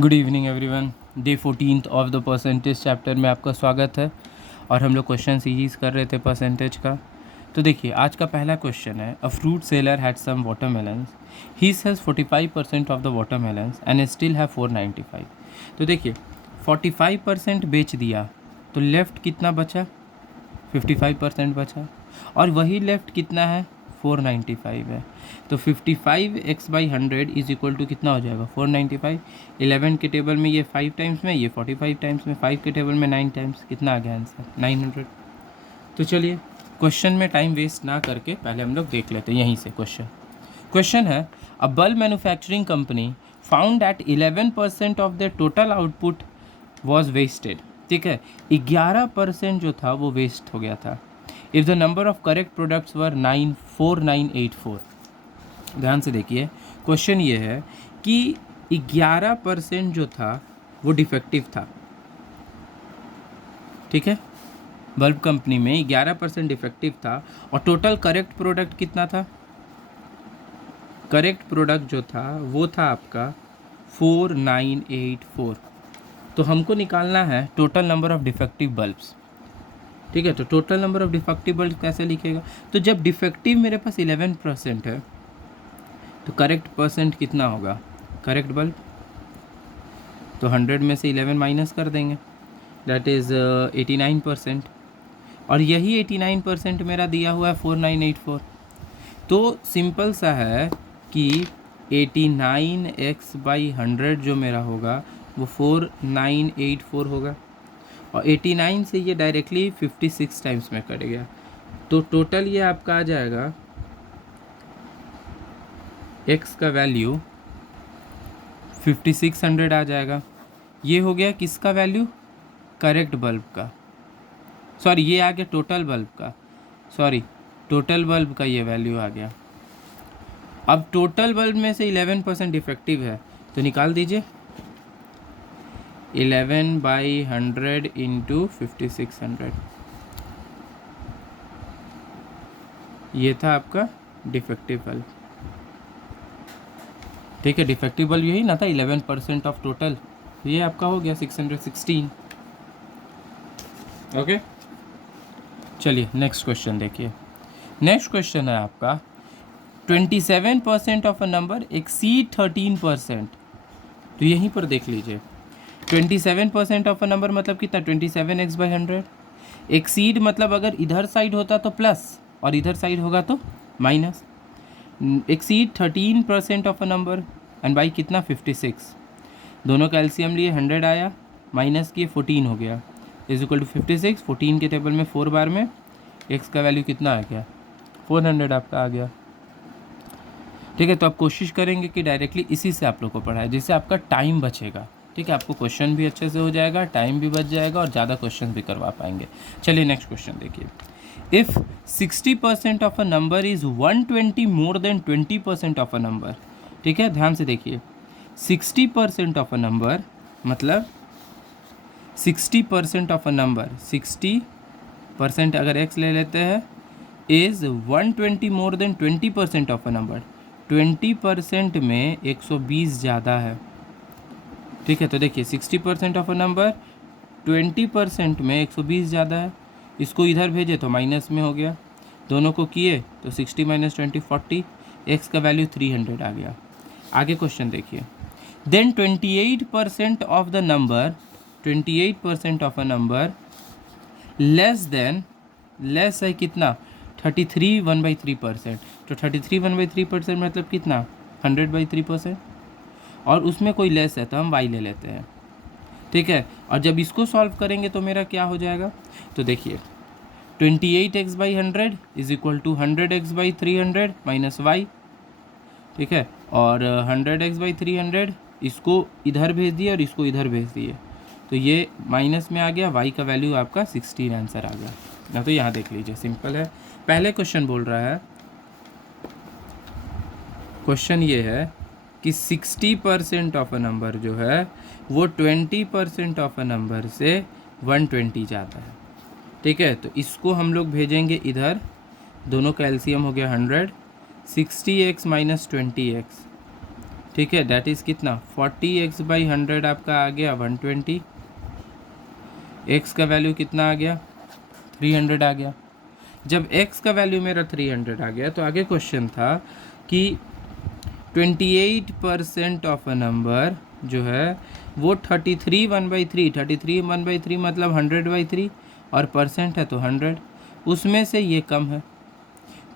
Good evening everyone. Day 14 of the percentage chapter में आपका स्वागत है। और हम लोग क्वेश्चन सीरीज कर रहे थे परसेंटेज का। तो देखिए आज का पहला क्वेश्चन है, a fruit seller had some watermelons, he sells 45% of the watermelons and still have 495। तो देखिए 45% बेच दिया तो लेफ़्ट कितना बचा, 55% बचा, और वही लेफ़्ट कितना है, 495 है। तो 55x/100 इज इक्वल टू कितना हो जाएगा, 495। 11 के टेबल में ये 5 टाइम्स में, ये 45 टाइम्स में, 5 के टेबल में 9 टाइम्स, कितना आ गया आंसर, 900। तो चलिए क्वेश्चन में टाइम वेस्ट ना करके पहले हम लोग देख लेते हैं यहीं से क्वेश्चन है, a bulb manufacturing company found that 11% of the total output was wasted. ठीक है, 11% जो था वो वेस्ट हो गया था। If the number of correct products were 94984। ध्यान से देखिए, क्वेश्चन ये है कि 11% जो था वो डिफेक्टिव था। ठीक है, बल्ब कंपनी में 11% डिफेक्टिव था और टोटल करेक्ट प्रोडक्ट कितना था, करेक्ट प्रोडक्ट जो था वो था आपका 4984। तो हमको निकालना है total number of defective bulbs. ठीक है, तो total number of defective bulb कैसे लिखेगा, तो जब डिफेक्टिव मेरे पास 11% है तो करेक्ट परसेंट कितना होगा, करेक्ट बल्ब, तो 100 में से 11 माइनस कर देंगे, दैट इज़ 89%। और यही 89% मेरा दिया हुआ है 4984। तो सिंपल सा है कि 89x/100 जो मेरा होगा वो 4984 होगा, और 89 से ये डायरेक्टली 56 टाइम्स में कट गया। तो टोटल ये आपका आ जाएगा, x का वैल्यू 5600 आ जाएगा। ये हो गया किसका वैल्यू, करेक्ट बल्ब का, सॉरी ये आ गया टोटल बल्ब का, सॉरी टोटल बल्ब का ये वैल्यू आ गया। अब टोटल बल्ब में से 11% डिफेक्टिव है तो निकाल दीजिए, 11/100 इंटू 5600, ये था आपका डिफेक्टिव बल्ब। ठीक है, डिफेक्टिव बल्ब यही ना था, 11% ऑफ टोटल, ये आपका हो गया 616। ओके, चलिए नेक्स्ट क्वेश्चन देखिए। नेक्स्ट क्वेश्चन है आपका, 27% ऑफ अ नंबर एक्सीड 13%। तो यहीं पर देख लीजिए, 27% ऑफ अ नंबर मतलब कितना, 27x/100। एक्सीड मतलब अगर इधर साइड होता तो प्लस और इधर साइड होगा तो minus. Exceed 13% of a number and by कितना, 56। दोनों का एलसीएम लिए 100 आया, माइनस किए 14 हो गया, इज इक्वल टू 56। 14 के टेबल में 4 बार में एक्स का वैल्यू कितना आ गया, 400 आपका आ गया। ठीक है, तो आप कोशिश करेंगे कि डायरेक्टली इसी से आप लोग को पढ़ाए, जिससे आपका टाइम बचेगा। ठीक है, आपको क्वेश्चन भी अच्छे से हो जाएगा, टाइम भी बच जाएगा और ज़्यादा क्वेश्चन भी करवा पाएंगे। चलिए नेक्स्ट क्वेश्चन देखिए, if 60% of a number is 120 more than 20% of a number. ठीक है, ध्यान से देखिए, 60% ऑफ अ नंबर मतलब 60% ऑफ अ नंबर, 60% अगर एक्स ले लेते हैं, is 120 more than 20% of a number. 20% में 120 ज़्यादा है। ठीक है, तो देखिए 60% ऑफ अ नंबर, 20% में 120 ज़्यादा है। इसको इधर भेजे तो माइनस में हो गया, दोनों को किए तो 60 - 20 40, एक्स का वैल्यू 300 आ गया। आगे क्वेश्चन देखिए, then 28% of the number, 28% of a number less than, less है कितना, 33 1/3%। तो 33 1/3% मतलब कितना, 100/3%, और उसमें कोई लेस है तो हम y ले लेते हैं। ठीक है, और जब इसको सॉल्व करेंगे तो मेरा क्या हो जाएगा, तो देखिए 28x/100 is equal to 100x/300 minus y। ठीक है, और 100x/300 इसको इधर भेज दिए और इसको इधर भेज दिए, तो ये माइनस में आ गया, y का वैल्यू आपका 16 आंसर आ गया ना। तो यहाँ देख लीजिए, सिंपल है। पहले क्वेश्चन बोल रहा है, क्वेश्चन ये है कि 60% ऑफ अ नंबर जो है वो 20% ऑफ अ नंबर से 120 जाता है। ठीक है, तो इसको हम लोग भेजेंगे इधर, दोनों का एलसीएम हो गया 100, 60x - 20x, ठीक है, दैट इज़ कितना 40x/100 आपका आ गया 120। x का वैल्यू कितना आ गया 300 आ गया। जब x का वैल्यू मेरा 300 आ गया तो आगे क्वेश्चन था कि 28% ऑफ अ नंबर जो है वो 33 1/3, 33 1/3 मतलब 100/3 और परसेंट है तो 100, उसमें से ये कम है।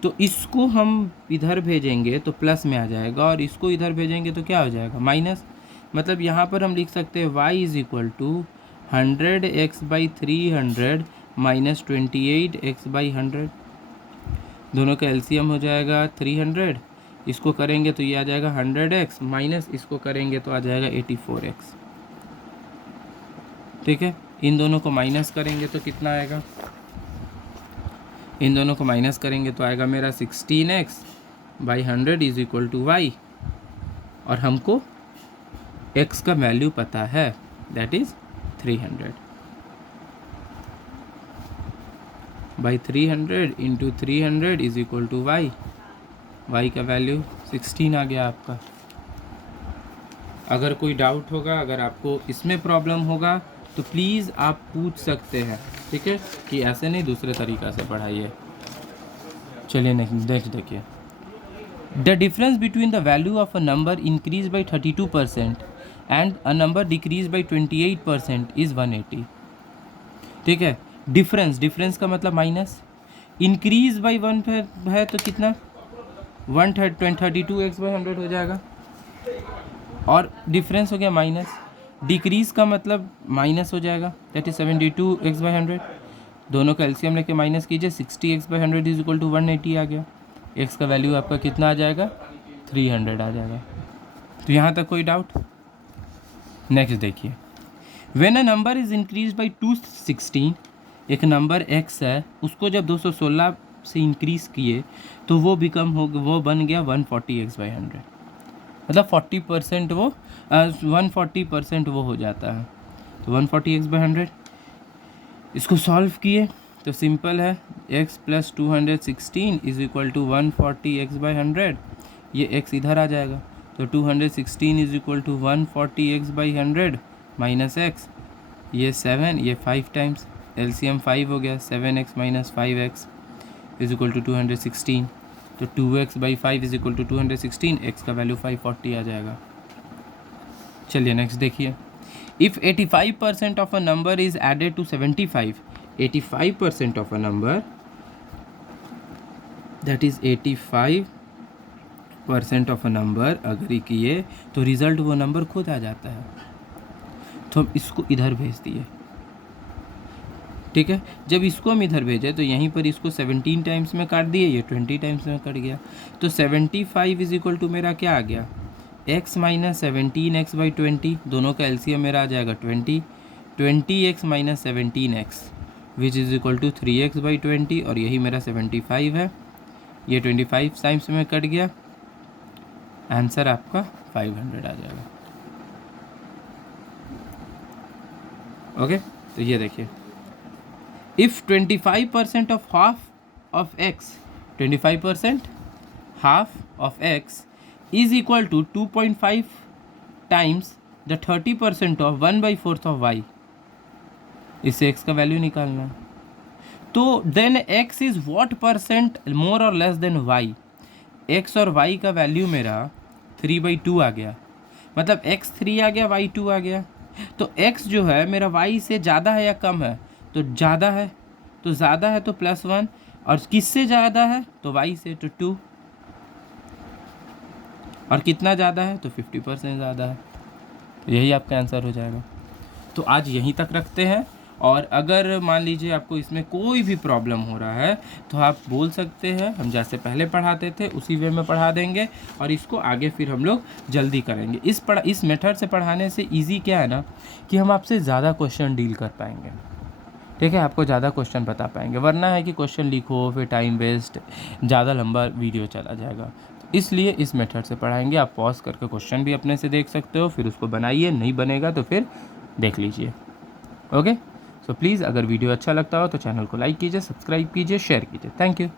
तो इसको हम इधर भेजेंगे तो प्लस में आ जाएगा और इसको इधर भेजेंगे तो क्या हो जाएगा माइनस। मतलब यहाँ पर हम लिख सकते हैं y is equal to 100x/300 minus 28x/100। दोनों का एलसीएम हो जाएगा 300। इसको करेंगे तो ये आ जाएगा 100x माइनस इसको करेंगे तो आ जाएगा 84x। ठीक है, इन दोनों को माइनस करेंगे तो कितना आएगा, इन दोनों को माइनस करेंगे तो आएगा मेरा 16x/100 is equal to y। और हमको x का वैल्यू पता है that is 300 by 300 into 300 is equal to y। y का वैल्यू 16 आ गया आपका। अगर कोई डाउट होगा, अगर आपको इसमें प्रॉब्लम होगा तो प्लीज़ आप पूछ सकते हैं, ठीक है, कि ऐसे नहीं दूसरे तरीक़ा से पढ़ाइए। चलिए नेक्स्ट देखिए, the difference between the value of a number increase by 32% and a number decrease by 28% is 180। ठीक है, डिफरेंस का मतलब माइनस, इंक्रीज बाई 1 है तो कितना 132x/100 हो जाएगा और डिफरेंस हो गया माइनस। डिक्रीज़ का मतलब माइनस हो जाएगा दैट इज 72x/100। दोनों का एलसीएम लेके माइनस कीजिए, 60x/100 इज इक्वल टू 180 आ गया। x का वैल्यू आपका कितना आ जाएगा 300 आ जाएगा। तो यहाँ तक कोई डाउट? नेक्स्ट देखिए, when a number is increase by 216, एक नंबर x है उसको जब 216 से इंक्रीज़ किए तो वो वो बन गया 140x/100। मतलब 40% वो 140% वो हो जाता है। तो 140x/100 इसको सॉल्व किए तो सिंपल है, x plus 216 is equal to 140x/100। ये x इधर आ जाएगा तो 216 is equal to 140x/100 minus x, ये 7, ये 5 टाइम्स, एलसीएम 5 हो गया, 7x minus 5x is equal to 216। तो 2x/5 is equal to 216, x का वैल्यू 540 आ जाएगा। चलिए नेक्स्ट देखिए, if 85% of a number is added to 75, 85% of a number that is 85% of a number अगर ये किए तो रिजल्ट वो नंबर खुद आ जाता है। तो हम इसको इधर भेज दिए, ठीक है। जब इसको हम इधर भेजे तो यहीं पर इसको 17 टाइम्स में काट दिए, ये 20 टाइम्स में कट गया। तो 75 इज इक्वल टू मेरा क्या आ गया x माइनस 17x/20। दोनों का एलसीएम मेरा आ जाएगा 20, 20x minus 17x which is equal to 3x/20 और यही मेरा 75 है। ये 25 टाइम्स में कट गया, आंसर आपका 500 आ जाएगा। ओके, तो ये देखिए, if 25% of half of x, 25% half of x is equal to 2.5 times the 30% of 1/4 of y, इससे x का वैल्यू निकालना है। तो then x is what percent more और लेस देन y, x और y का वैल्यू मेरा 3/2 आ गया, मतलब x 3 आ गया, y 2 आ गया। तो x जो है मेरा y से ज़्यादा है या कम है, तो ज़्यादा है, तो ज़्यादा है तो +1, और किससे ज़्यादा है तो y से, तो 2, और कितना ज़्यादा है तो 50% ज़्यादा है। तो यही आपका आंसर हो जाएगा। तो आज यहीं तक रखते हैं, और अगर मान लीजिए आपको इसमें कोई भी प्रॉब्लम हो रहा है तो आप बोल सकते हैं, हम जैसे पहले पढ़ाते थे उसी वे में पढ़ा देंगे, और इसको आगे फिर हम लोग जल्दी करेंगे। इस मेथड से पढ़ाने से इजी क्या है ना कि हम आपसे ज़्यादा क्वेश्चन डील कर पाएंगे, ठीक है, आपको ज़्यादा क्वेश्चन बता पाएंगे। वरना है कि क्वेश्चन लिखो फिर टाइम वेस्ट, ज़्यादा लंबा वीडियो चला जाएगा। तो इसलिए इस मेथड से पढ़ाएंगे। आप पॉज करके क्वेश्चन भी अपने से देख सकते हो, फिर उसको बनाइए, नहीं बनेगा तो फिर देख लीजिए। ओके, सो प्लीज़ अगर वीडियो अच्छा लगता हो तो चैनल को लाइक कीजिए, सब्सक्राइब कीजिए, शेयर कीजिए। Thank you.